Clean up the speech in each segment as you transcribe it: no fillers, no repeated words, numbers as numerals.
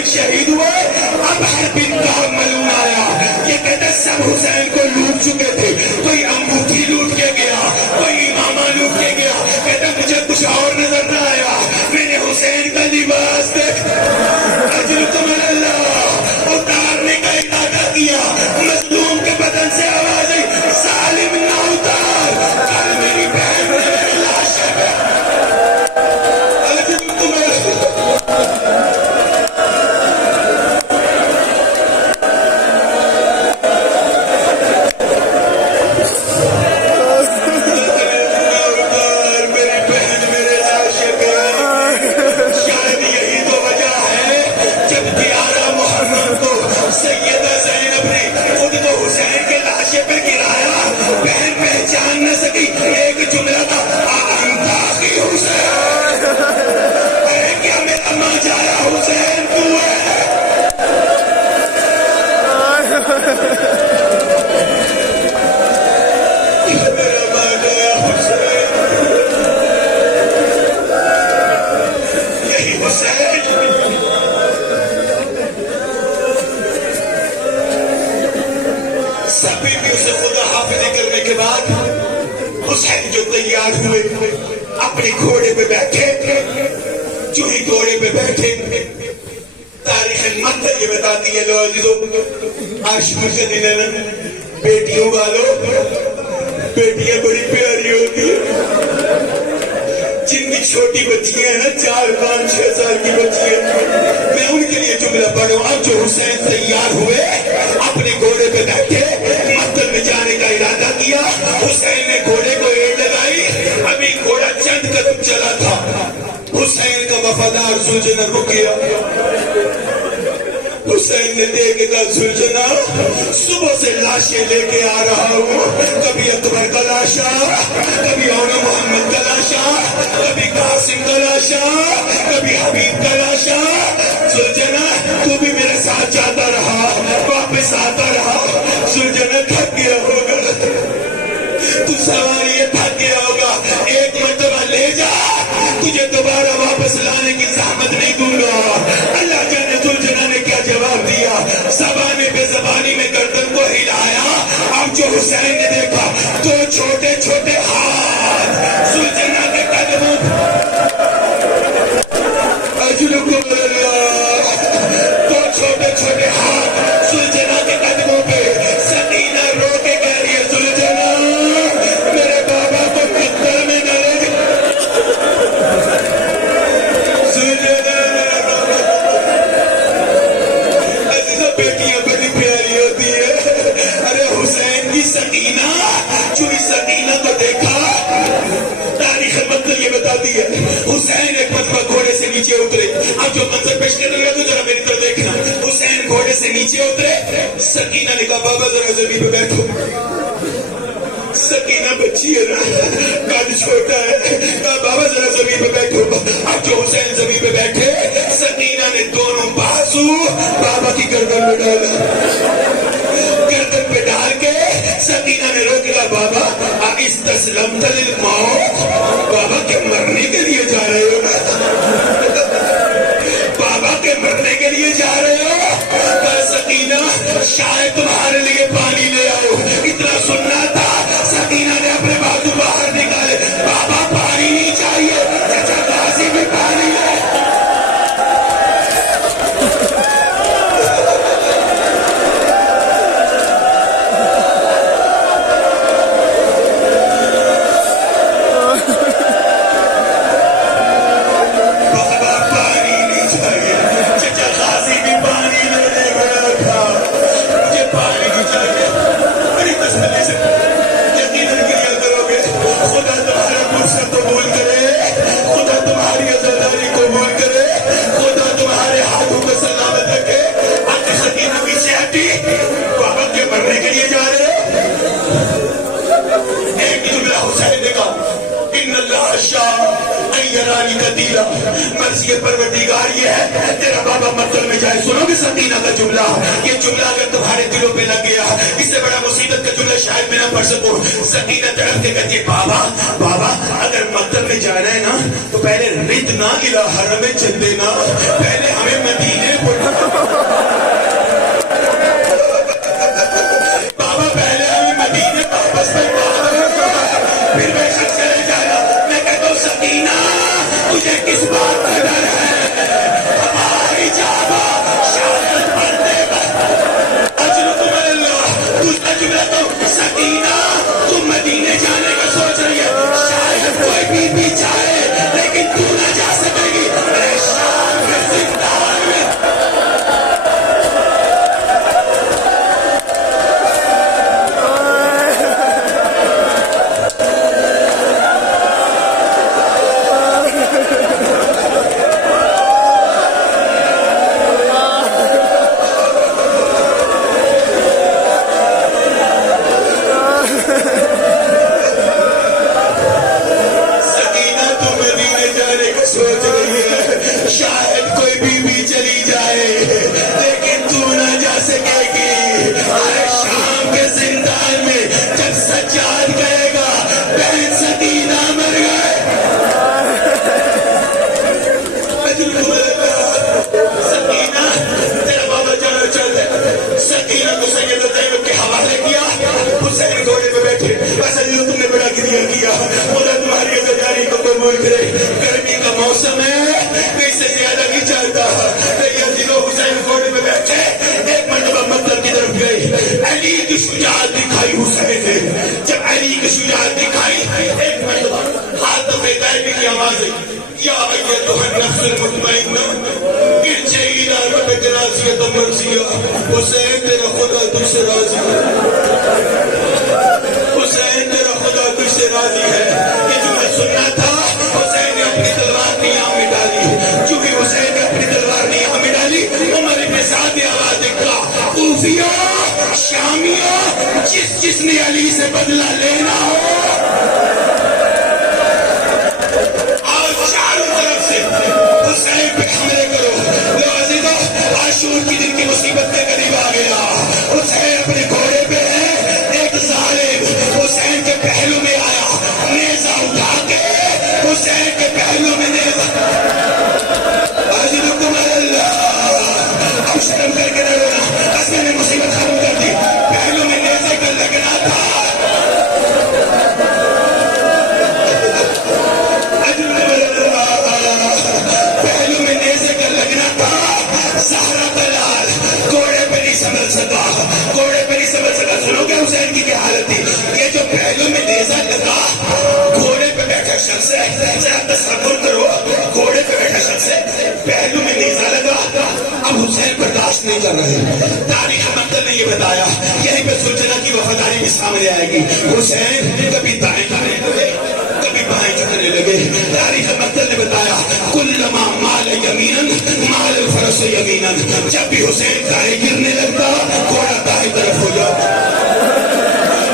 حسین شہید ہوئے. اب ہر بن کا ملون آیا. یہ کہتے سب حسین کو لوٹ چکے تھے. کوئی انگوٹھی لوٹ کے گیا, کوئی امامہ لوٹ کے گیا. کہتے مجھے کچھ اور نظر نہ آیا. میں نے حسین کا لباس دیکھا. اجرکم اللہ اتارنے کا ارادہ کیا. مظلوم کے بدن سے آواز آئی, ظالم نہ اتار, کل میری بہن میری لاش ہے. اجرکم حسین جو تیار ہوئے اپنے گھوڑے پہ بیٹھے. جو ہی گھوڑے پہ بیٹھے تاریخ مکہ یہ بتاتی ہے. لو عزیزو عاشق مجدد بیٹیوں والو, بیٹیاں بڑی پیاری ہوتی ہیں. جن کی چھوٹی بچیاں ہیں نا 4, 5, 6 سال کی بچیاں, میں ان کے لیے جملہ پڑھوں. اب جو حسین تیار ہوئے اپنے گھوڑے پہ بیٹھے, مقتل میں جانے کا ارادہ کیا. حسین نے گھوڑے کو ایڑ لگائی. ابھی گھوڑا چند قدم چلا تھا, حسین کا وفادار زلجنا رک گیا. حسین نے دیکھ کہا زلجنا صبح سے لاشیں لے کے آ رہا ہوں. کبھی اکبر کا لاشا, کبھی اونا محمد کا لاشا, کبھی قاسم کا لاشا, کبھی حبیب کا لاشا. زلجنا تو بھی میرے ساتھ جاتا رہا, واپس آتا رہا. زلجنا تھک گیا ہوگا, تو سواری یہ تھک گیا ہوگا. ایک مرتبہ لے جا, تجھے دوبارہ واپس لانے کی زحمت نہیں دوں گا. اللہ جانے زلجنا نے کیا جواب دیا. زبانی بے زبانی میں گردن کو ہلایا. اب جو حسین نے دیکھا 2 چھوٹے چھوٹے ہاتھ زلجنا کے قدموں اجرکم اللہ, 2 چھوٹے چھوٹے ہاتھ زلجنا کے قدموں پہ. سکینہ رو کے کہہ رہی ہے زلجنا میرے بابا کو قتل میں نہ لے جا. بیٹیاں بڑی پیاری ہوتی ہے. ارے حسین کی سکینہ, چوری سکینہ کو دیکھا. تاریخ مطلب یہ بتاتی ہے حسین ایک مرتبہ گھوڑے سے نیچے اترے. اب جو منظر پیش کرنے لگا تو ذرا میری طرف دیکھنا. حسین گھوڑے سے نیچے اترے. سکینہ نے کہا بابا ذرا زمین پہ بیٹھو. سکینہ بچی ہے نا, قد چھوٹا ہے, کہا بابا ذرا زمین پہ بیٹھو. اب جو حسین زمین پہ بیٹھے, سکینہ نے دونوں بازو بابا کی گردن میں ڈالا. گردن پہ ڈال کے سکینہ نے روک لیا. بابا استسلمت للموت, بابا کے مرنے کے لیے جا رہے ہو نا, بابا کے مرنے کے لیے جا رہے ہو. کہا سکینہ شاید تمہارے لیے پانی لے آؤ. اتنا سننا تھا. سکینہ نے اپنے بازو باہر نکالے. بابا پانی نہیں چاہیے, چچا غازی بھی پانی ہے. مرضی پروردگار یہ ہے تیرا بابا مقتل میں جائے. سنو گے سکینہ کا جملہ, یہ جملہ اگر تمہارے دلوں پہ لگ گیا, اس سے بڑا مصیبت کا جملہ شاید میں نہ پڑھ سکوں. سکینہ تڑپ کے کہتی ہے بابا بابا اگر مقتل میں جانا ہے نا تو پہلے ردنا الی حرم جدنا, پہلے ہمیں مدینے کو کس بات کا ڈر ہے؟ ہماری جانا شاید مرنے کا اجرکم اللہ. دوسرا جملہ تو سکینہ تم مدینے جانے کا سوچ رہی ہے، شاید کوئی بی بی چاہے لیکن تو نہ جا سکے گی. اے شام کے زندان میں سوچ رہی ہے، شاید کوئی بی بی چلی جائے لیکن تو نہ جا سکے گی. آئے شام کے زندان میں جب سجاد کہے گا بہن سکینہ مر گئے، سکینہ تیرا بابا جانا چل دے. سکینہ کو سید زینب کے حوالے کیا، حسین گھوڑے پہ بیٹھے. ایسا جو تم نے بڑا گریہ کیا، خدا تمہاری عزاداری کو قبول کرے. گرمی کا موسم ہے، میں اس سے زیادہ نہیں چاہتا. حسین گھوڑے پہ بیٹھے ایک مرتبہ مطلب کی طرف گئے. علی کی شجاعت دکھائی حسین نے. جب علی کی شجاعت دکھائی ایک مرتبہ ہاتھ میں غیبی کی آواز آئی، یا ایتھا النفس المطمئنہ ارجعی الی ربک راضیۃ مرضیہ. حسین تیرا خدا تجھ سے راضی ہے، حسین تیرا خدا تجھ سے راضی ہے. یہ جو میں سننا تھا، حسین نے اپنی تلوار نیام میں ڈالی. چونکہ حسین نے اپنی تلوار نیام میں ڈالی، عمر ابن سعد نے آواز دکھا، کوفیوں شامیوں، جس نے علی سے بدلہ لینا ہو اور چاروں طرف سے حسین پہ حملے کرو. لو عزیزو، عاشور کی دن کی مصیبت کے قریب آ گیا. حسین اپنے گھوڑے پہ ہے، ایک ظالم حسین کے پہلو میں آیا، نیزہ اٹھا کے حسین کے پہلو میں نیزہ. اجرکم اللہ، اب شرم کر کے نہ رونا، بس میں نے مصیبت ختم کر دی. پہلو میں نیزے کا لگنا تھا. پہلو میں نیزے کا لگنا تھا. زہرا دلال گھوڑے پہ نہیں سنبھل سکا، گھوڑے پہ نہیں سنبھل سکا. سنو گے حسین کی کیا حالت تھی؟ یہ جو پہلو میں نیزہ لگا، گھوڑے پہ بیٹھا شخص ہے، ذرا تصور کرو، گھوڑے پہ بیٹھا شخص ہے، پہلو میں نیزہ لگا. اب حسین برداشت نہیں کر رہے. تاریخ مقتل نے یہ بتایا، یہیں پہ سلطنہ کی وفاداری بھی سامنے آئے گی. حسین کبھی دائیں کرنے لگے، کبھی بائیں کرنے لگے. تاریخ مقتل نے بتایا، کلما مال یمیناً مال الفرس یمیناً. جب بھی حسین دائیں گرنے لگتا، گھوڑا دائیں طرف ہو جاتا.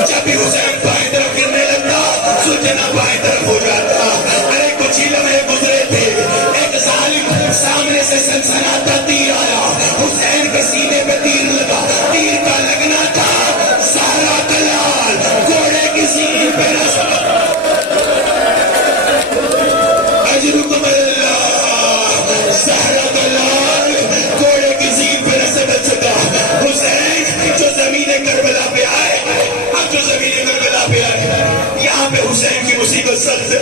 جب بھی حسین بائیں طرف گرنے لگتا، سلطنہ بائیں طرف ہو جاتا. ارے کچھ ہی لمحے گزرے تھے، ایک ظالم سامنے سے سنسناتا تیر آیا، حسین کے سینے پہ تیر لگا. تیر کا لگنا تھا. زہرا دلال گھوڑے کی سینے پہ رسم. اجرکم اللہ، زہرا دلال گھوڑے کی سینے پہ رسم سکا. حسین جو زمین کربلا پہ آئے، اب جو زمین کربلا پہ آئے، یہاں پہ حسین کی مصیبت سخت ہے.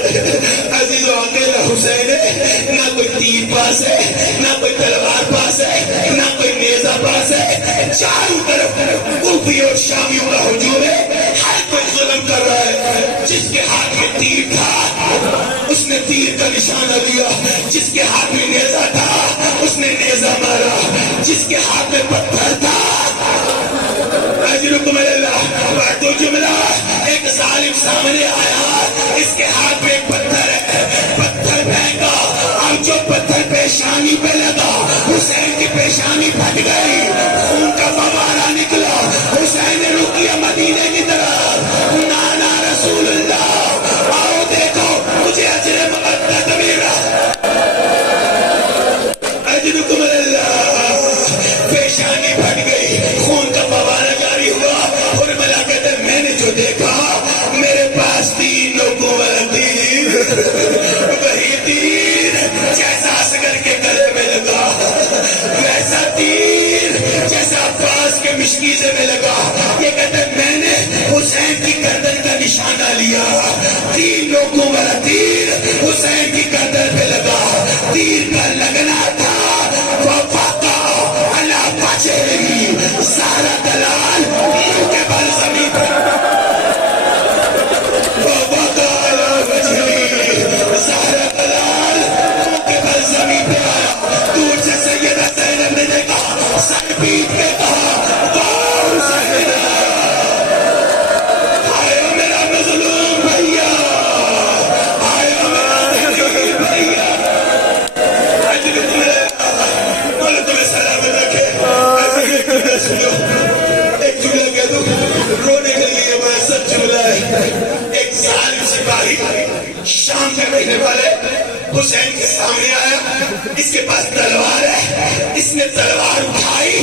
عزیز و اکیلا حسین ہے، نہ کوئی تیر پاس ہے، نہ کوئی تلوار پاس ہے، نہ کوئی نیزہ پاس ہے. چاروں طرف کوفی اور شامیوں کا ہجوم ہے. ہر کوئی ظلم کر رہا ہے. جس کے ہاتھ میں تیر تھا اس نے تیر کا نشانہ لیا، جس کے ہاتھ میں نیزہ تھا اس نے نیزہ مارا، جس کے ہاتھ میں پتھر تھا. اجرکم اللہ. تو جملہ ایک ظالم سامنے آیا، اس کے ہاتھ میں ایک پتھر ہے، پتھر پھینکا. اب جو پتھر پیشانی پہ لگا، حسین کی پیشانی پھٹ گئی، خون کا فوارہ نکلا. حسین نے رک لیا مدینے کی طرف. نانا رسول اللہ، آؤ دیکھو مجھے اجر مقدس میرا. اجرکم اللہ. پیشانی پھٹ گئی، خون کا فوارہ جاری ہوا. اور ملا کہتے ہیں میں نے جو دیکھا، میرے پاس تین لوگوں والا تیر، وہی تیر جیسا اصغر کے گلے میں لگا، ویسا تیر جیسا عباس کے مشکیزے میں لگا. یہ کہتے ہیں میں نے حسین کی گردن کا نشانہ لیا. تین لوگوں والا تیر حسین کی گردن پہ لگا. سر پیٹ کے کہا واہ حسین، آئے میرا مظلوم بھیا، آئے میرا غریب بھیا، اجر تمہیں تمہیں سلامت رکھے۔ سنو ایک جملہ کہہ دوں، رونے کے لیے بڑا سچ جملہ ہے۔ ایک ظالم سپاہی شام میں رہنے والے حسین کے سامنے آیا، اس کے پاس تلوار ہے، اس نے تلوار اٹھائی،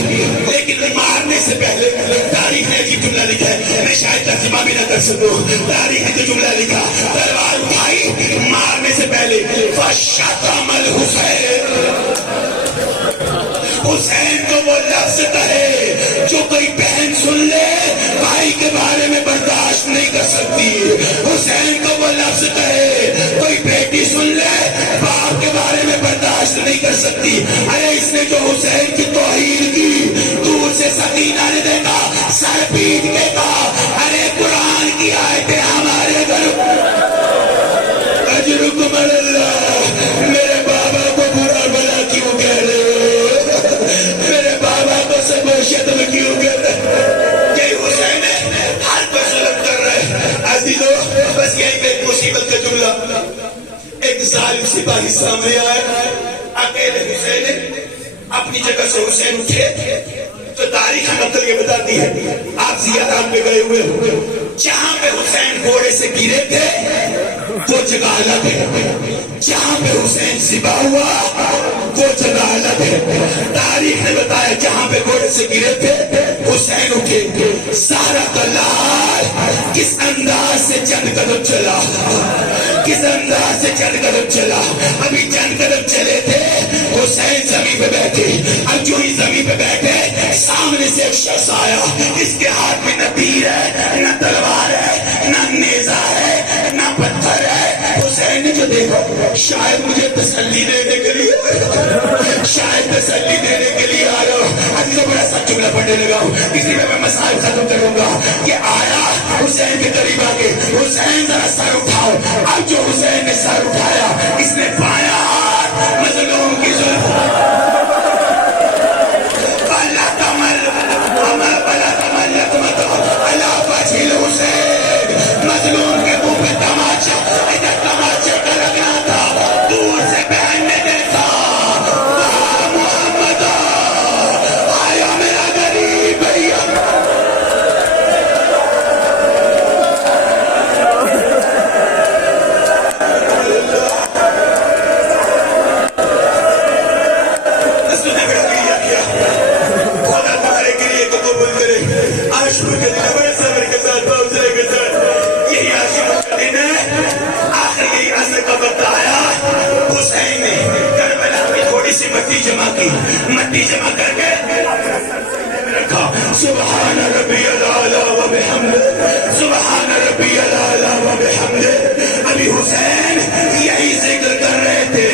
لیکن مارنے سے پہلے تاریخ نے عجیب جملہ لکھا ہے، میں شاید ترجمہ بھی نہ کر سکوں، تاریخ نے جو جملہ لکھا، تلوار اٹھائی مارنے سے پہلے فشتم الحسین، حسین کو وہ لفظ کہے جو کوئی بہن سن لے بھائی کے بارے میں برداشت نہیں کر سکتی، حسین کو وہ لفظ کہے کوئی بیٹی سن لے باپ کے بارے میں برداشت نہیں کر سکتی۔ ارے اس نے جو حسین کی توہین کی، دور سے سکینہ نے دیکھا، سر پیٹ کے کہا ارے قرآن کی آیتیں ہمارے گھر، اجرکم اللہ، میرے بابا کو برا بلا کیوں کہہ رہے ہو، میرے بابا کو سب شتم کیوں کہہ رہے، یہ حسین ہے ہر پر ظلم کر رہے۔ عزیزو بس یہی پہ ایک مصیبت کا جملہ، ایک ظالم سپاہی سامنے آیا، اکیلے حسین اپنی جگہ سے حسین اٹھے تو تاریخ نقل یہ بتاتی ہے، آپ زیارات پہ گئے ہوئے ہو، جہاں پہ حسین گھوڑے سے گرے تھے وہ جگہ الگ ہے، جہاں پہ حسین ذبح ہوا وہ جگہ الگ ہے۔ تاریخ نے بتایا جہاں پہ گھوڑے سے گرے تھے حسین اٹھے، زہرا کا لال کس انداز سے چند قدم چلا، کس انداز سے چند قدم چلا، ابھی چند قدم چلے تھے حسین زمین پہ بیٹھے، اب جو ہی زمین پہ بیٹھے سامنے سے ایک شخص آیا، اس کے ہاتھ میں نہ تیر ہے نہ تلوار ہے نہ نیزہ ہے نہ پتھر ہے۔ حسین نے جو دیکھا شاید مجھے تسلی دینے کے لیے، شاید تسلی دینے کے لیے آ رہا ہوں۔ عزیزوں بڑا سچ جملہ پڑھنے لگا ہوں، اسی میں مسائل ختم کروں گا۔ یہ آیا حسین کے قریب آ کے، حسین ذرا سر اٹھاؤ، اب جو حسین نے سر اٹھایا اس نے پایا مظلوم کی ظلم، اللہ تمل بلا تملک مت اللہ بچل حسین، مظلوم کے منہ پہ تماچا، ادھر تماچے کا لگنا تھا، دور سے بہن نے دیکھا وہاں محمد آیا میرا غریب بھیا۔ مٹی جمع کر کے رکھا، سبحان ربی العالی و بحمدہ، سبحان ربی العالی و بحمدہ۔ ابھی حسین یہی ذکر کر رہے تھے،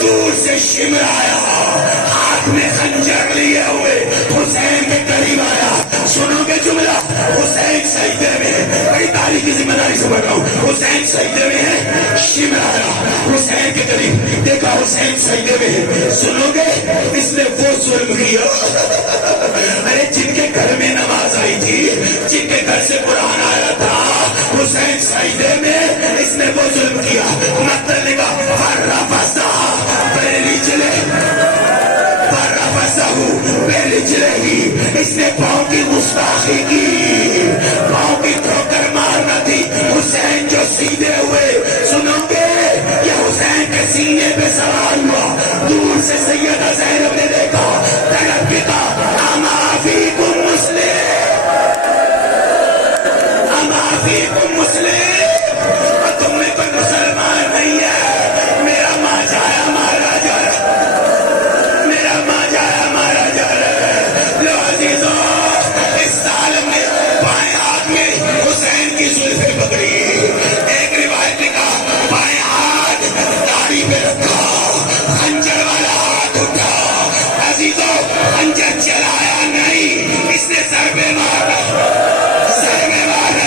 دور سے شمر آیا، ہاتھ میں خنجر لیے ہوئے حسین کے قریب آیا۔ سنو گے جملہ، حسین سجدے میں ہے، بڑی تاریخی ذمہ داری سے بڑھ رہا ہوں، حسین سجدے میں ہے، شمر آیا حسین کے قریب، دیکھا حسین سجدے میں ہے۔ سنو گے اس نے وہ ظلم کیا، ارے جن کے گھر میں نماز آئی تھی، جن کے گھر سے قرآن آیا تھا، حسین سجدے میں اس نے وہ ظلم کیا۔ مطلب لگا فرفسہ پہلی چلے، فرفسہ پہلی چلے ہی، اس نے پاؤں کی گستاخی کی، پاؤں کی ٹھوکر مارنا تھی، حسین جو سیدھے ہوئے۔ سنو گے یہ حسین کے سینے پہ سوار ہوا، دور سے سیدہ زینب نے دیکھا، تڑپ کے کہا اما فیکم مسلم، اما فیکم مسلم، اور تم میں کوئی مسلمان نہیں ہے؟ میرا ماں جایا مارا جا رہا، میرا ماں جایا مارا جا رہا ہے۔ لو عزیزو اس ظالم نے بائیں ہاتھ میں حسین کی زلفیں پکڑی، ایک روایت نے کہا بائیں ہاتھ داڑھی پہ رکھا، خنجر والا ہاتھ اٹھا۔ عزیزو خنجر چلایا نہیں، اس نے ضربے مارنا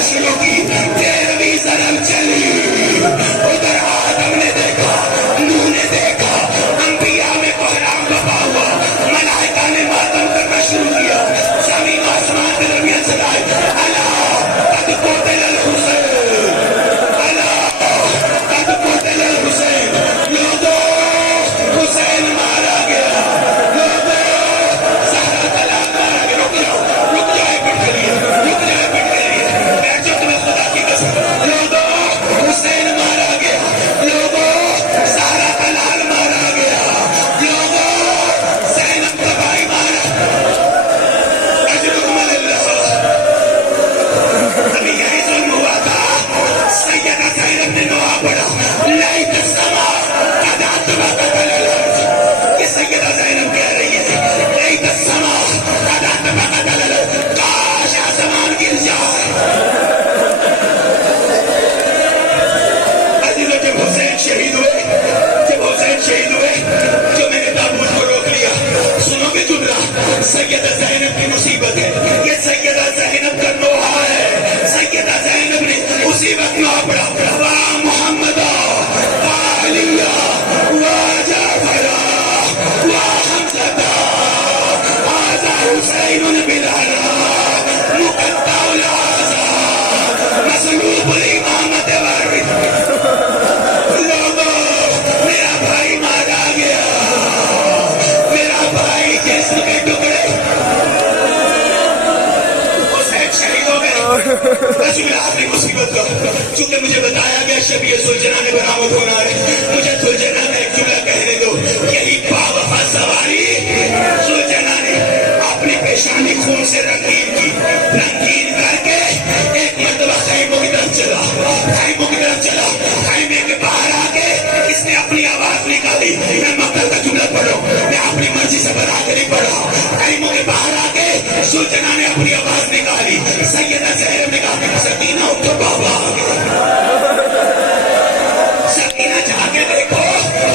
شروع کی، 13ویں ضرب چلی، ادھر آدم نے دیکھا، نوح نے دیکھا، انبیاء میں کوہرام بپا ہوا، ملائکہ نے ماتم کرنا شروع کیا. زمین و آسمان کے درمیان صدائے اللہ قد قتل الحسین، اللہ قد قتل الحسین. لوگوں حسین مارا گیا، لوگوں زہرا طلال مارا گیا. رک جاؤ ایک منٹ کے لیے، رک جاؤ ایک منٹ کے لیے، بیٹھ جاؤ تمہیں خدا کی قسم. لوگوں حسین مارا گیا، لوگوں زہرا طلال مارا گیا، لوگوں زینب کا بھائی مارا. اجرکم اللہ. ابھی یہی ظلم ہوا تھا. سیدہ زینب نے دعا پڑھا لیت السماء قد اطبقت الارض. یہ سیدہ زینب کہہ رہی ہے لیت السماء قد اطبقت الارض. کاش آسمان گر جائے. عزیزوں جب حسین شہید ہوئے جو میں نے تابوت کو روک لیا. سنو گے جملہ، سیدہ زینب کی مصیبت ہے. یہ سیدہ زینب کا نوحہ ہے. سیدہ زینب نے اسی وقت نوحہ پڑھا واہ محمد واہ علی واہ جعفر واہ حمزہ هذا حسین بالعراء مقطع الاعضاء مسلوب الامامت والرد. لوگوں میرا بھائی مارا گیا، میرا بھائی جسم کے ٹکڑے. حسین شہید ہو گئے. رسول آخری مصیبت کا چونکہ مجھے بتایا گیا شبیہ سلجنا نے برآمد ہونا ہے، مجھے سلجنا میں ایک جملہ کہنے دو. یہی باوفا سواری سلجنا نے اپنی پیشانی خون سے رنگین کی، رنگین کر کے ایک مرتبہ خیموں کی طرف چلا. خیمے کے باہر آ کے اس نے اپنی آواز نکالی. میں مقتل کا جملہ پڑھو، میں اپنی مرضی سے بنا کے نہیں پڑھا. خیموں کے باہر آ کے سلجنا نے اپنی آواز نکالی. سیدہ زینب نے کہا سکینہ اٹھو بابا آ گئے. سکینہ جا کے دیکھو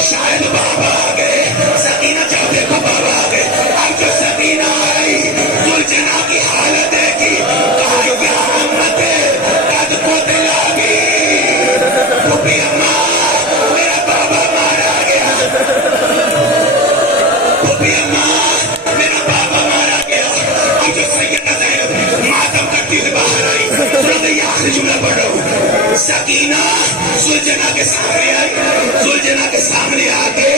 شاید بابا آ گئے. سکینہ جا دیکھو بابا آ گئے. اب جو سکینہ آئی سلجنا کی حالت دیکھی، کہا یا امت قد قتل ابی. پھوپھی اماں میرا بابا مارا گیا، پھوپھی اماں میرا بابا مارا گیا. اب جو سیدہ زینب ماتم کرتی ہوئی باہر آئی، سنو یہ آخری جملہ پڑھ رہا ہوں. سکینہ سلجنا کے سامنے آئی، سلجنا کے سامنے آ کے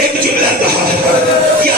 ایک جملہ کہا یا